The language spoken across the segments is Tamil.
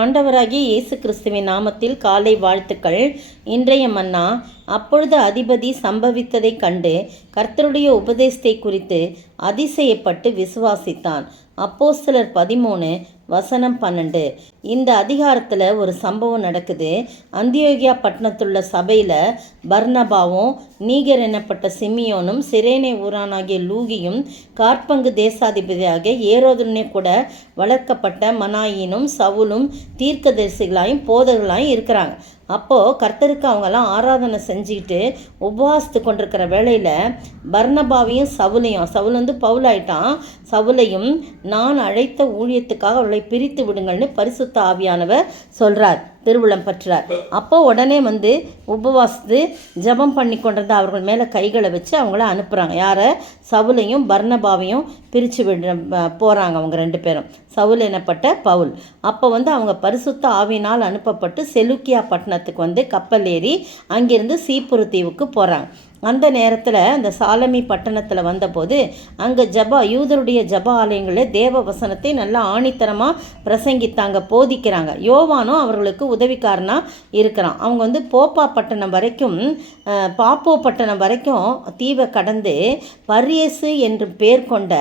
ஆண்டவராகிய இயேசு கிறிஸ்துவின் நாமத்தில் காலை வாழ்த்துக்கள். இன்றைய மன்னா, அப்பொழுது அதிபதி சம்பவித்ததைக் கண்டு கர்த்தருடைய உபதேசத்தை குறித்து அதிசயப்பட்டு விசுவாசித்தான். அப்போஸ்தலர் 13:12. இந்த அதிகாரத்தில் ஒரு சம்பவம் நடக்குது. அந்தியோகியா பட்டணத்துள்ள சபையில் பர்னபாவும் நீகர் எனப்பட்ட சிமியோனும் சிரேனே ஊரானாகிய லூகியும் காற்பங்கு தேசாதிபதியாக ஏரோதுடனே கூட வளர்க்கப்பட்ட மனாயினும் சவுலும் தீர்க்கதரிசிகளாயும் போதகர்களாயும் இருக்கிறாங்க. அப்போது கர்த்தருக்கு அவங்கெல்லாம் ஆராதனை செஞ்சுக்கிட்டு உபவாசித்து கொண்டிருக்கிற வேளையில் பர்னபாவையும் சவுல் வந்து பவுலாயிட்டான். சவுலையும் நான் அழைத்த ஊழியத்துக்காக அவளை பிரித்து விடுங்கள்னு பரிசுத்த ஆவியானவர் சொல்கிறார், திருவுளம் பற்றார். அப்போ உடனே வந்து உபவாசித்து ஜெபம் பண்ணி கொண்டிருந்த அவர்கள் மேலே கைகளை வச்சு அவங்கள அனுப்புகிறாங்க. யாரை? சவுலையும் பர்னபாவையும் பிரித்து விட போகிறாங்க அவங்க ரெண்டு பேரும், சவுல் எனப்பட்ட பவுல். அப்போ வந்து அவங்க பரிசுத்த ஆவியினால் அனுப்பப்பட்டு செலுக்கியா பட்டணத்துக்கு வந்து கப்பல் ஏறி அங்கிருந்து சீப்புரு தீவுக்கு போகிறாங்க. அந்த நேரத்தில் அந்த சாலமி பட்டணத்தில் வந்தபோது அங்கே யூதருடைய ஜப ஆலயங்களில் தேவ வசனத்தை நல்லா ஆணித்தரமாக பிரசங்கித்தாங்க, போதிக்கிறாங்க. யோவானும் அவர்களுக்கு உதவிக்காரனாக இருக்கிறான். அவங்க வந்து பாப்போ பட்டணம் வரைக்கும் தீவை கடந்து பரியேசு என்று பேர் கொண்ட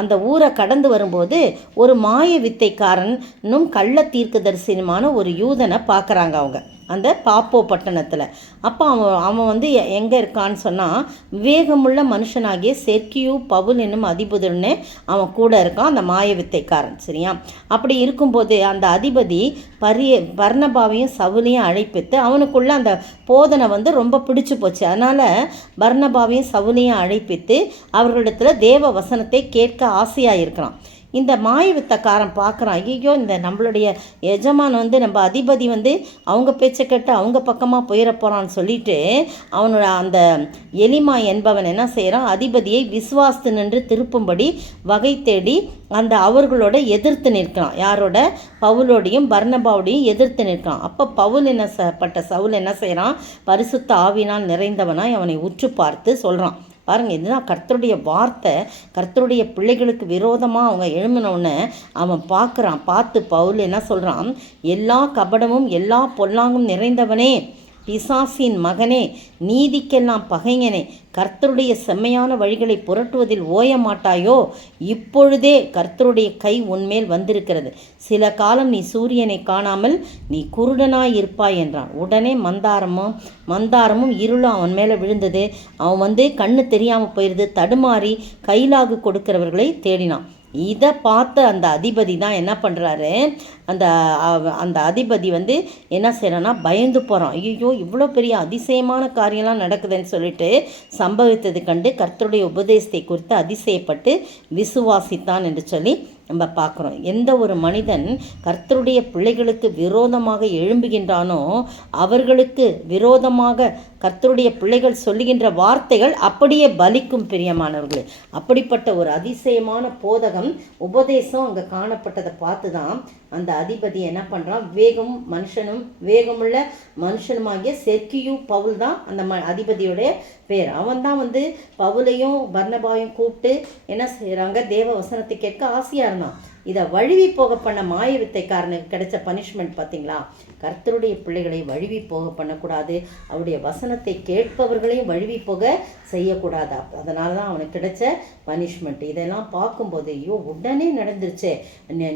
அந்த ஊரை கடந்து வரும்போது ஒரு மாய வித்தைக்காரனும் கள்ள தீர்க்கதரிசியுமான ஒரு யூதனை பார்க்குறாங்க அவங்க அந்த பாப்போ பட்டணத்தில். அப்போ அவன் வந்து எங்கே இருக்கான்னு சொன்னால், விவேகமுள்ள மனுஷனாகிய செர்கியு பவுல் என்னும் அதிபதினு அவன் கூட இருக்கான், அந்த மாய வித்தைக்காரன். சரியா? அப்படி இருக்கும்போது அந்த அதிபதி பர்னபாவையும் சவுலையும் அழைப்பித்து அவனுக்குள்ள அந்த போதனை வந்து ரொம்ப பிடிச்சி போச்சு. அதனால் பர்னபாவையும் சவுலையும் அழைப்பித்து அவர்களிடத்தில் தேவ வசனத்தை கேட்க ஆசையாக இருக்கிறான். இந்த மாய வித்தக்காரன் பார்க்குறான், ஐயோ இந்த நம்மளுடைய எஜமான் வந்து நம்ம அதிபதி வந்து அவங்க பேச்சை கேட்டு அவங்க பக்கமாக போயிட போகிறான்னு சொல்லிட்டு அவனோட அந்த எலிமா என்பவன் என்ன செய்கிறான், அதிபதியை விசுவாசத்து நின்று திருப்பும்படி வகை தேடி அந்த அவர்களோட எதிர்த்து நிற்கிறான். யாரோட? பவுலோடையும் பர்னபாவோடையும் எதிர்த்து நிற்கிறான். அப்போ சவுல் என்ன செய்கிறான், பரிசுத்த ஆவினால் நிறைந்தவனாய் அவனை உற்று பார்த்து சொல்கிறான், பாருங்கள், இதுதான் கர்த்தருடைய வார்த்தை. கர்த்தருடைய பிள்ளைகளுக்கு விரோதமாக அவங்க எழும்பினோன்னு அவன் பார்த்து பவுல் என்ன சொல்கிறான், எல்லா கபடமும் எல்லா பொல்லாங்கும் நிறைந்தவனே, பிசாசின் மகனே, நீதிக்கெல்லாம் பகைஞனே, கர்த்தருடைய செம்மையான வழிகளை புரட்டுவதில் ஓய மாட்டாயோ? இப்பொழுதே கர்த்தருடைய கை உன்மேல் வந்திருக்கிறது. சில காலம் நீ சூரியனை காணாமல் நீ குருடனாயிருப்பாய் என்றான். உடனே மந்தாரமும் இருளும் அவன் மேலே விழுந்தது. அவன் வந்து கண்ணு தெரியாமல் போயிடுது. தடுமாறி கைலாகு கொடுக்கிறவர்களை தேடினான். இதை பார்த்த அந்த அதிபதி தான் என்ன பண்ணுறாரு, அந்த அதிபதி வந்து என்ன செய்கிறான்னா பயந்து போகிறான். ஐயோ இவ்வளோ பெரிய அதிசயமான காரியம்லாம் நடக்குதுன்னு சொல்லிட்டு சம்பவித்தது கண்டு கர்த்தருடைய உபதேசத்தை குறித்து அதிசயப்பட்டு விசுவாசித்தான் என்று சொல்லி நம்ம பார்க்குறோம். எந்த ஒரு மனிதன் கர்த்தருடைய பிள்ளைகளுக்கு விரோதமாக எழும்புகின்றானோ அவர்களுக்கு விரோதமாக கர்த்தருடைய பிள்ளைகள் சொல்லுகின்ற வார்த்தைகள் அப்படியே பலிக்கும். பிரியமானவர்களே, அப்படிப்பட்ட ஒரு அதிசயமான போதகம் உபதேசம் அங்கே காணப்பட்டதை பார்த்து தான் அந்த அதிபதி என்ன பண்ணுறான், வேகமுள்ள மனுஷனுமாகிய செர்கியு பவுல் தான் அந்த அதிபதியோடைய பேர். அவன் தான் வந்து பவுலையும் பர்னபாவையும் கூப்பிட்டு என்ன செய்கிறாங்க, தேவ வசனத்தை கேட்க ஆசையாக இருந்தான். இதை வழுவி போக பண்ண மாய வித்தைக்காரனுக்கு கிடைச்ச பனிஷ்மெண்ட் பார்த்தீங்களா? கர்த்தருடைய பிள்ளைகளை வழுவி போக பண்ணக்கூடாது, அவருடைய வசனத்தை கேட்பவர்களையும் வழுவி போக செய்யக்கூடாது. அதனால தான் அவனுக்கு கிடைச்ச பனிஷ்மெண்ட். இதெல்லாம் பார்க்கும்போது ஐயோ உடனே நடந்துருச்சே,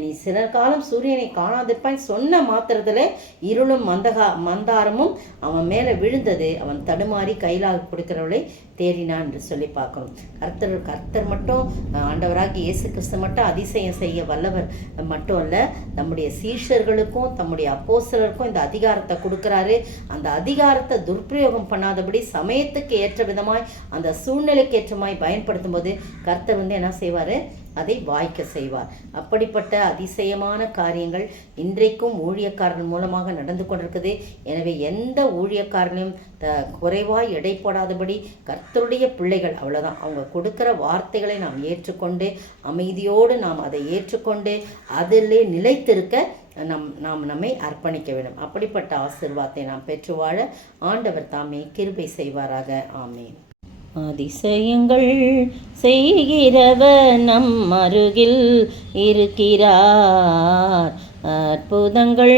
நீ சில காலம் சூரியனை காணாதிருப்பான்னு சொன்ன மாத்திரத்தில் இருளும் மந்தாரமும் அவன் மேலே விழுந்தது. அவன் தடுமாறி கையிலாக கொடுக்கிறவளை தேடினான் என்று சொல்லி பார்க்கணும். கர்த்தர் மட்டும், ஆண்டவராகி இயேசு கிறிஸ்து மட்டும் அதிசயம் செய்ய வல்லவர் மட்டும் அல்ல, நம்முடைய சீஷர்களுக்கும் தம்முடைய அப்போஸ்தலருக்கும் இந்த அதிகாரத்தை கொடுக்குறாரு. அந்த அதிகாரத்தை துர்பிரயோகம் பண்ணாதபடி சமயத்துக்கு ஏற்ற விதமாய் அந்த சூழ்நிலைக்கு ஏற்றமாய் பயன்படுத்தும் போது கர்த்தர் வந்து என்ன செய்வார், அதை வாய்க்க செய்வார். அப்படிப்பட்ட அதிசயமான காரியங்கள் இன்றைக்கும் ஊழியக்காரர்கள் மூலமாக நடந்து கொண்டிருக்குது. எனவே எந்த ஊழியக்காரனையும் குறைவாய் எடை போடாதபடி கர்த்தருடைய பிள்ளைகள் அவ்வளோதான், அவங்க கொடுக்குற வார்த்தைகளை நாம் ஏற்றுக்கொண்டு அமைதியோடு நாம் அதை ஏற்றுக்கொண்டு அதிலே நிலைத்திருக்க நாம் நம்மை அர்ப்பணிக்க வேண்டும். அப்படிப்பட்ட ஆசீர்வாதத்தை நாம் பெற்று வாழ ஆண்டவர் தாமே கிருபை செய்வாராக. ஆமேன். அதிசயங்கள் செய்கிறவர் நம் அருகில் இருக்கிறார். அற்புதங்கள்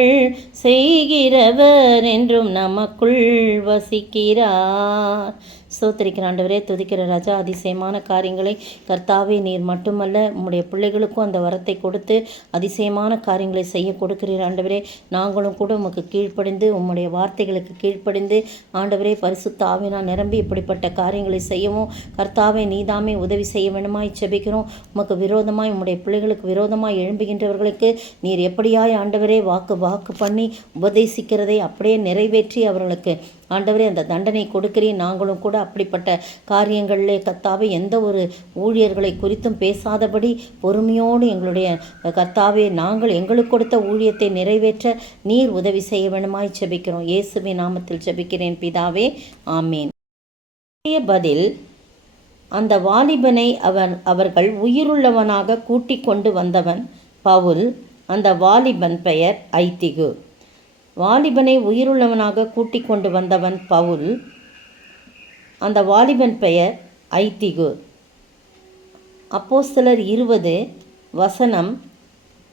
செய்கிறவர் என்றும் நமக்குள் வசிக்கிறார். ஸ்தோத்திரிக்கிற ஆண்டவரே, துதிக்கிற ராஜா, அதிசயமான காரியங்களை கர்த்தாவே நீர் மட்டுமல்ல உம்முடைய பிள்ளைகளுக்கும் அந்த வரத்தை கொடுத்து அதிசயமான காரியங்களை செய்ய கொடுக்கிறீர் ஆண்டவரே. நாங்களும் கூட உமக்கு கீழ்ப்படிந்து உம்முடைய வார்த்தைகளுக்கு கீழ்ப்படிந்து ஆண்டவரே பரிசுத்த ஆவியினால் நிரம்பி இப்படிப்பட்ட காரியங்களை செய்யவும் கர்த்தாவே நீதாமே உதவி செய்ய வேண்டுமாய் செபிக்கிறோம். உமக்கு விரோதமாய் உம்முடைய பிள்ளைகளுக்கு விரோதமாய் எழும்புகின்றவர்களுக்கு நீர் எப்படியாய் ஆண்டவரே வாக்கு பண்ணி உபதேசிக்கிறதை அப்படியே நிறைவேற்றி அவர்களுக்கு ஆண்டவரே அந்த தண்டனை கொடுக்கிறேன். நாங்களும் கூட அப்படிப்பட்ட காரியங்களிலே கர்த்தாவே எந்த ஒரு ஊழியர்களை குறித்தும் பேசாதபடி பொறுமையோடு எங்களுடைய கர்த்தாவே நாங்கள் எங்களுக்கு கொடுத்த ஊழியத்தை நிறைவேற்ற நீர் உதவி செய்ய வேண்டுமாய் செபிக்கிறோம். இயேசுவின் நாமத்தில் செபிக்கிறேன் பிதாவே, ஆமீன். பதில்: அந்த வாலிபனை அவர்கள் உயிருள்ளவனாக கூட்டிக் கொண்டு வந்தவன் பவுல். அந்த வாலிபன் பெயர் ஐத்திகு. வாலிபனை உயிருள்ளவனாக கூட்டிக் கொண்டு வந்தவன் பவுல். அந்த வாலிபன் பெயர் ஐத்திகு. அப்போஸ்தலர் 20 வசனம்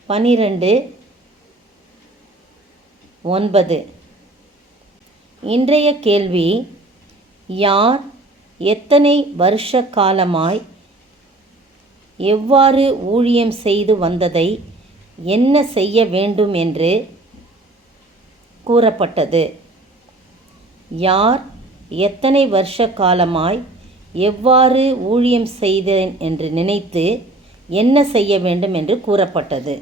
12-9. இன்றைய கேள்வி: யார் எத்தனை வருஷ காலமாய் எவ்வாறு ஊழியம் செய்து வந்ததை என்ன செய்ய வேண்டும் என்று கூறப்பட்டது? யார் எத்தனை வருஷ காலமாய் எவ்வாறு ஊழியம் செய்தேன் என்று நினைத்து என்ன செய்ய வேண்டும் என்று கூறப்பட்டது?